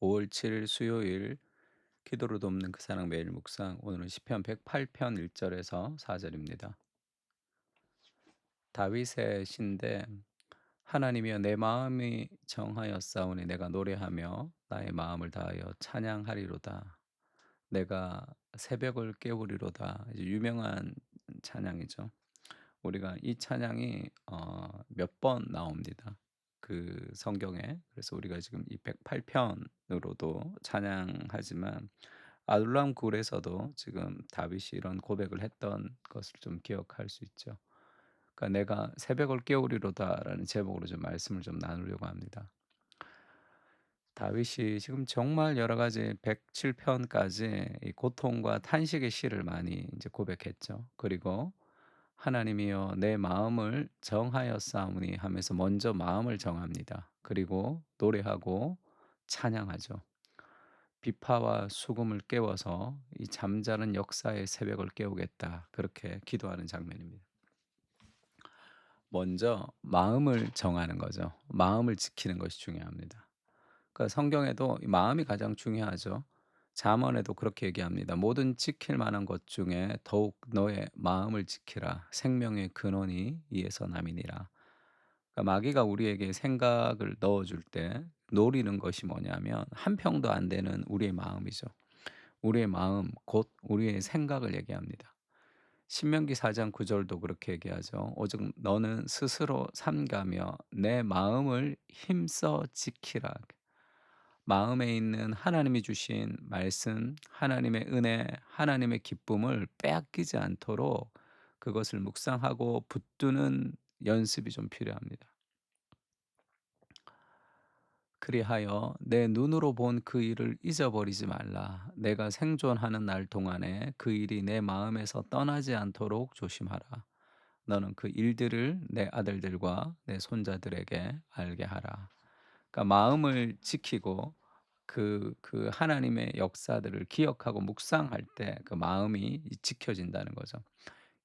5월 7일 수요일 기도로 돕는 그 사랑 매일 묵상 오늘은 시편 108편 1절에서 4절입니다. 다윗의 시인데 하나님이여 내 마음이 정하였사오니 내가 노래하며 나의 마음을 다하여 찬양하리로다. 내가 새벽을 깨우리로다. 이제 유명한 찬양이죠. 우리가 이 찬양이 몇 번 나옵니다. 그 성경에. 그래서 우리가 지금 이 108편으로도 찬양하지만 아둘람 굴에서도 지금 다윗이 이런 고백을 했던 것을 좀 기억할 수 있죠. 그러니까 "내가 새벽을 깨우리로다."라는 제목으로 좀 말씀을 좀 나누려고 합니다. 다윗이 지금 정말 여러 가지 107 편까지 이 고통과 탄식의 시를 많이 이제 고백했죠. 그리고 "하나님이여 내 마음을 정하였사오니." 하면서 먼저 마음을 정합니다. 그리고 노래하고 찬양하죠. "비파와 수금을 깨워서 이 잠자는 역사의 새벽을 깨우겠다." 그렇게 기도하는 장면입니다. 먼저 마음을 정하는 거죠. 마음을 지키는 것이 중요합니다. 그러니까 성경에도 이 마음이 가장 중요하죠. 잠언에도 그렇게 얘기합니다. "모든 지킬 만한 것 중에 더욱 너의 마음을 지키라. 생명의 근원이 이에서 남이니라." 그러니까 마귀가 우리에게 생각을 넣어 줄 때 노리는 것이 뭐냐면 한 평도 안 되는 우리의 마음이죠. 우리의 마음 곧 우리의 생각을 얘기합니다. 신명기 4장 9 절도 그렇게 얘기하죠. "오직 너는 스스로 삼가며 내 마음을 힘써 지키라." 마음에 있는 하나님이 주신 말씀, 하나님의 은혜, 하나님의 기쁨을 빼앗기지 않도록 그것을 묵상하고 붙드는 연습이 좀 필요합니다. 그리하여 내 눈으로 본 그 일을 잊어버리지 말라. 내가 생존하는 날 동안에 그 일이 내 마음에서 떠나지 않도록 조심하라. 너는 그 일들을 내 아들들과 내 손자들에게 알게 하라. 그러니까 마음을 지키고 그 하나님의 역사들을 기억하고 묵상할 때 그 마음이 지켜진다는 거죠.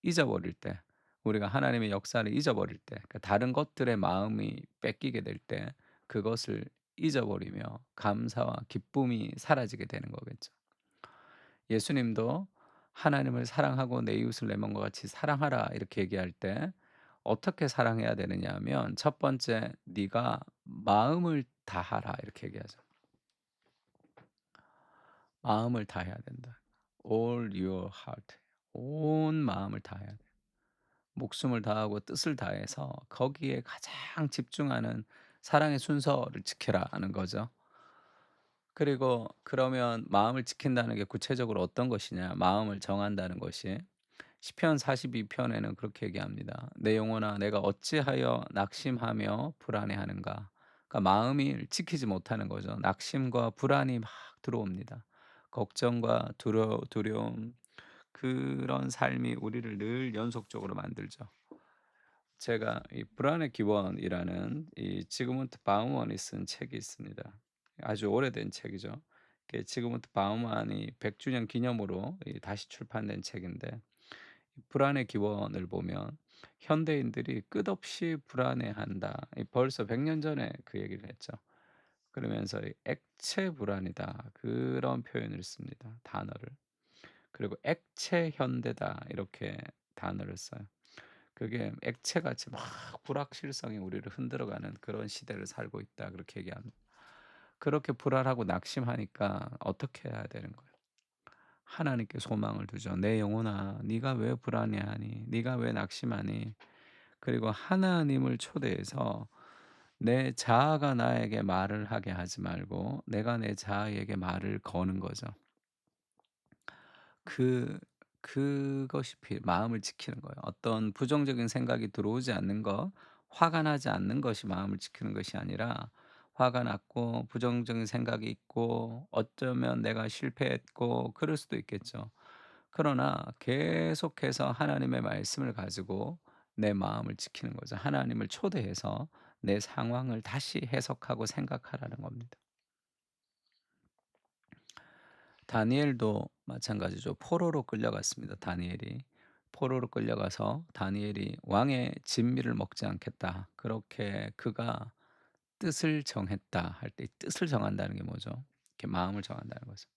잊어버릴 때 우리가 하나님의 역사를 잊어버릴 때 다른 것들의 마음이 뺏기게 될 때 그것을 잊어버리며 감사와 기쁨이 사라지게 되는 거겠죠. 예수님도 "하나님을 사랑하고 내 이웃을 내 몸과 같이 사랑하라." 이렇게 얘기할 때 어떻게 사랑해야 되느냐 하면 첫 번째 "네가 마음을 다하라." 이렇게 얘기하죠. 마음을 다해야 된다. All your heart. 온 마음을 다해야 돼요. 목숨을 다하고 뜻을 다해서 거기에 가장 집중하는 사랑의 순서를 지켜라는 거죠. 그리고 그러면 마음을 지킨다는 게 구체적으로 어떤 것이냐? 마음을 정한다는 것이 시편 42 편에는 그렇게 얘기합니다. "내 영혼아 내가 어찌하여 낙심하며 불안해하는가." 그러니까 마음이 지키지 못하는 거죠. 낙심과 불안이 막 들어옵니다. 걱정과 두려움 그런 삶이 우리를 늘 연속적으로 만들죠. 제가 이 불안의 기원이라는 이 지그문트 바우먼이 쓴 책이 있습니다. 아주 오래된 책이죠. 지그문트 바우만이 100 주년 기념으로 이 다시 출판된 책인데 이 불안의 기원을 보면 현대인들이 끝없이 불안해한다. 이 벌써 100년 전에 그 얘기를 했죠. 그러면서 이 "액체 불안이다." 그런 표현을 씁니다, 단어를. 그리고 "액체 현대다." 이렇게 단어를 써요. 그게 액체같이 막 불확실성이 우리를 흔들어가는 그런 시대를 살고 있다 그렇게 얘기합니다. 그렇게 불안하고 낙심하니까 어떻게 해야 되는 거예요? 하나님께 소망을 두죠. "내 영혼아 네가 왜 불안해하니? 네가 왜 낙심하니?" 그리고 하나님을 초대해서 내 자아가 나에게 말을 하게 하지 말고 내가 내 자아에게 말을 거는 거죠. 그 그것이 마음을 지키는 거예요. 어떤 부정적인 생각이 들어오지 않는 것, 화가 나지 않는 것이 마음을 지키는 것이 아니라 화가 났고 부정적인 생각이 있고 어쩌면 내가 실패했고 그럴 수도 있겠죠. 그러나 계속해서 하나님의 말씀을 가지고 내 마음을 지키는 거죠. 하나님을 초대해서 내 상황을 다시 해석하고 생각하라는 겁니다. 다니엘도 마찬가지죠. 포로로 끌려갔습니다, 다니엘이. 포로로 끌려가서 다니엘이 "왕의 진미를 먹지 않겠다." 그렇게 그가 뜻을 정했다 할 때 뜻을 정한다는 게 뭐죠? 이렇게 마음을 정한다는 거죠.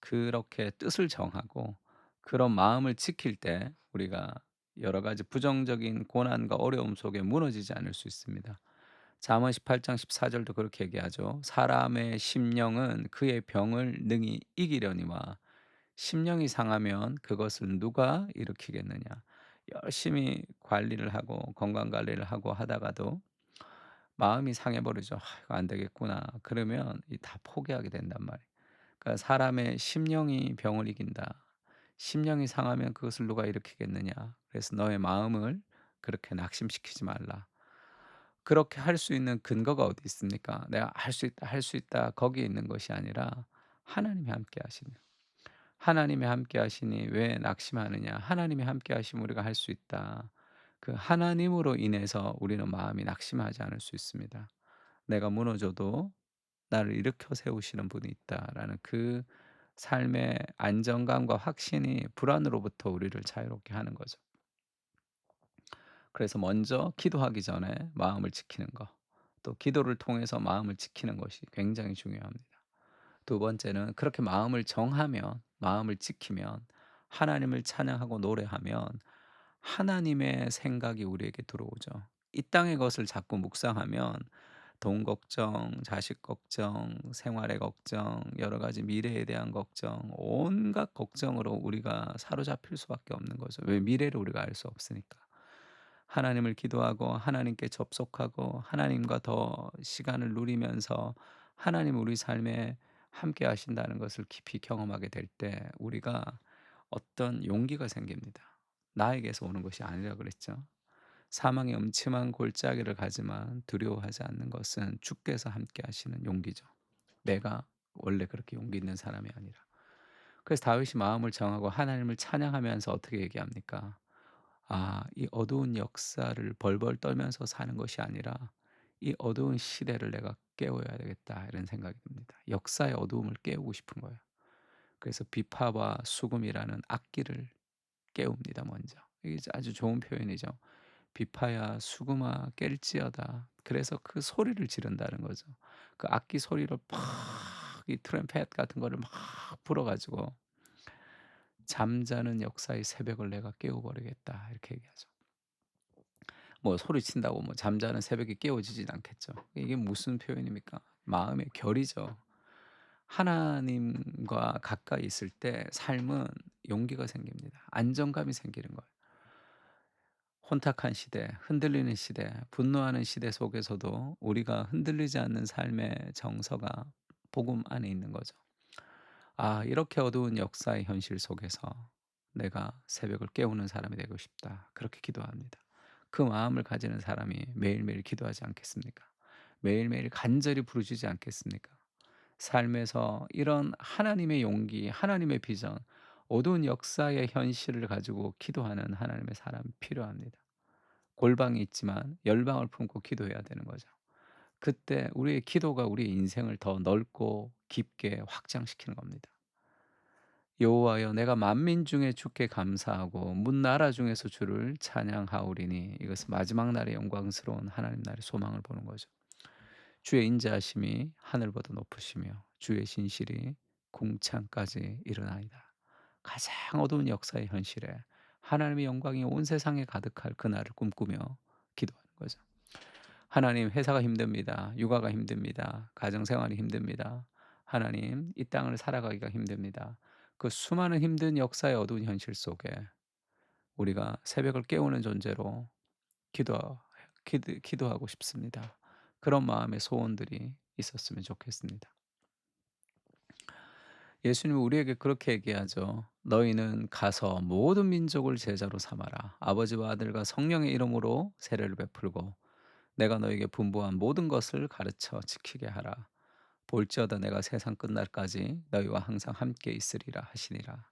그렇게 뜻을 정하고 그런 마음을 지킬 때 우리가 여러 가지 부정적인 고난과 어려움 속에 무너지지 않을 수 있습니다. 잠언 18장 14 절도 그렇게 얘기하죠. "사람의 심령은 그의 병을 능히 이기려니와 심령이 상하면 그것을 누가 일으키겠느냐." 열심히 관리를 하고 건강 관리를 하고 하다가도 마음이 상해 버리죠. '아 이거 안 되겠구나.' 그러면 이 다 포기하게 된단 말이에요. 그러니까 사람의 심령이 병을 이긴다. 심령이 상하면 그것을 누가 일으키겠느냐. 그래서 너의 마음을 그렇게 낙심시키지 말라. 그렇게 할 수 있는 근거가 어디 있습니까? 내가 '할 수 있다, 할 수 있다.' 거기에 있는 것이 아니라 하나님이 함께 하시는, 하나님이 함께 하시니 왜 낙심하느냐. 하나님이 함께 하시면 우리가 할 수 있다. 그 하나님으로 인해서 우리는 마음이 낙심하지 않을 수 있습니다. 내가 무너져도 나를 일으켜 세우시는 분이 있다라는 그 삶의 안정감과 확신이 불안으로부터 우리를 자유롭게 하는 거죠. 그래서 먼저 기도하기 전에 마음을 지키는 거, 또 기도를 통해서 마음을 지키는 것이 굉장히 중요합니다. 두 번째는 그렇게 마음을 정하면, 마음을 지키면, 하나님을 찬양하고 노래하면 하나님의 생각이 우리에게 들어오죠. 이 땅의 것을 자꾸 묵상하면 돈 걱정, 자식 걱정, 생활의 걱정, 여러 가지 미래에 대한 걱정, 온갖 걱정으로 우리가 사로잡힐 수밖에 없는 거죠. 왜? 미래를 우리가 알 수 없으니까. 하나님을 기도하고 하나님께 접속하고 하나님과 더 시간을 누리면서 하나님 우리 삶에 함께 하신다는 것을 깊이 경험하게 될 때 우리가 어떤 용기가 생깁니다. 나에게서 오는 것이 아니라 그랬죠. 사망의 음침한 골짜기를 가지만 두려워하지 않는 것은 주께서 함께 하시는 용기죠. 내가 원래 그렇게 용기 있는 사람이 아니라. 그래서 다윗이 마음을 정하고 하나님을 찬양하면서 어떻게 얘기합니까? 아, 이 어두운 역사를 벌벌 떨면서 사는 것이 아니라 이 어두운 시대를 내가 깨워야 되겠다 이런 생각이 듭니다. 역사의 어두움을 깨우고 싶은 거예요. 그래서 비파와 수금이라는 악기를 깨웁니다, 먼저. 이게 아주 좋은 표현이죠. 비파야 수금아 깰지어다. 그래서 그 소리를 지른다는 거죠. 그 악기 소리를 팍 이 트럼펫 같은 거를 막 불어 가지고 "잠자는 역사의 새벽을 내가 깨워 버리겠다." 이렇게 얘기하죠. 뭐 소리친다고 뭐 잠자는 새벽이 깨워지진 않겠죠. 이게 무슨 표현입니까? 마음의 결이죠. 하나님과 가까이 있을 때 삶은 용기가 생깁니다. 안정감이 생기는 거예요. 혼탁한 시대, 흔들리는 시대, 분노하는 시대 속에서도 우리가 흔들리지 않는 삶의 정서가 복음 안에 있는 거죠. 아, 이렇게 어두운 역사의 현실 속에서 내가 새벽을 깨우는 사람이 되고 싶다. 그렇게 기도합니다. 그 마음을 가지는 사람이 매일매일 기도하지 않겠습니까? 매일매일 간절히 부르짖지 않겠습니까? 삶에서 이런 하나님의 용기, 하나님의 비전, 어두운 역사의 현실을 가지고 기도하는 하나님의 사람이 필요합니다. 골방이 있지만 열방을 품고 기도해야 되는 거죠. 그때 우리의 기도가 우리의 인생을 더 넓고 깊게 확장시키는 겁니다. 여호와여 내가 만민 중에 주께 감사하고 문 나라 중에서 주를 찬양하오리니 이것은 마지막 날의 영광스러운 하나님 나라의 소망을 보는 거죠. 주의 인자하심이 하늘보다 높으시며 주의 신실이 궁창까지 이르나이다. 가장 어두운 역사의 현실에 하나님의 영광이 온 세상에 가득할 그날을 꿈꾸며 기도하는 거죠. 하나님 회사가 힘듭니다. 육아가 힘듭니다. 가정 생활이 힘듭니다. 하나님 이 땅을 살아가기가 힘듭니다. 그 수많은 힘든 역사의 어두운 현실 속에 우리가 새벽을 깨우는 존재로 기도 기도하고 싶습니다. 그런 마음의 소원들이 있었으면 좋겠습니다. 예수님은 우리에게 그렇게 얘기하죠. "너희는 가서 모든 민족을 제자로 삼아라. 아버지와 아들과 성령의 이름으로 세례를 베풀고 내가 너에게 분부한 모든 것을 가르쳐 지키게 하라. 볼지어다 내가 세상 끝날까지 너희와 항상 함께 있으리라 하시니라."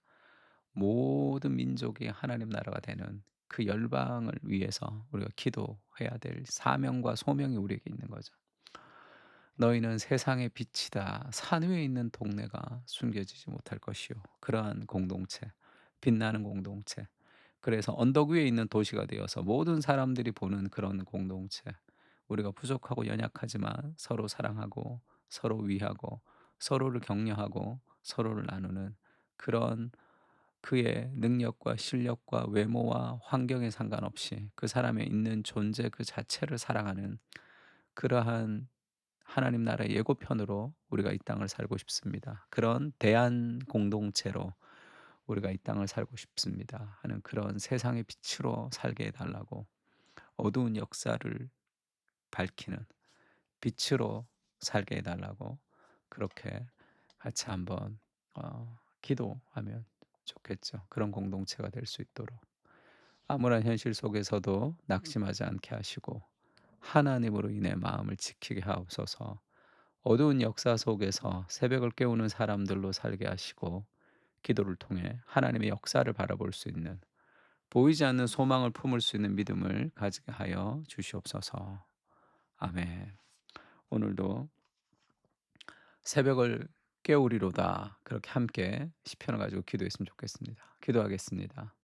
모든 민족이 하나님 나라가 되는 그 열방을 위해서 우리가 기도해야 될 사명과 소명이 우리에게 있는 거죠. "너희는 세상의 빛이다. 산 위에 있는 동네가 숨겨지지 못할 것이요." 그러한 공동체, 빛나는 공동체. 그래서 언덕 위에 있는 도시가 되어서 모든 사람들이 보는 그런 공동체. 우리가 부족하고 연약하지만 서로 사랑하고 서로 위하고 서로를 격려하고 서로를 나누는 그런 그의 능력과 실력과 외모와 환경에 상관없이 그 사람의 있는 존재 그 자체를 사랑하는 그러한 하나님 나라의 예고편으로 우리가 이 땅을 살고 싶습니다. 그런 대한 공동체로 우리가 이 땅을 살고 싶습니다 하는 그런 세상의 빛으로 살게 해 달라고 어두운 역사를 밝히는 빛으로 살게 해 달라고 그렇게 같이 한번 기도하면 좋겠죠. 그런 공동체가 될 수 있도록. 암울한 현실 속에서도 낙심하지 않게 하시고 하나님으로 인해 마음을 지키게 하옵소서. 어두운 역사 속에서 새벽을 깨우는 사람들로 살게 하시고 기도를 통해 하나님의 역사를 바라볼 수 있는 보이지 않는 소망을 품을 수 있는 믿음을 가지게 하여 주시옵소서. 아멘. 오늘도 새벽을 깨우리로다 그렇게 함께 시편을 가지고 기도했으면 좋겠습니다. 기도하겠습니다.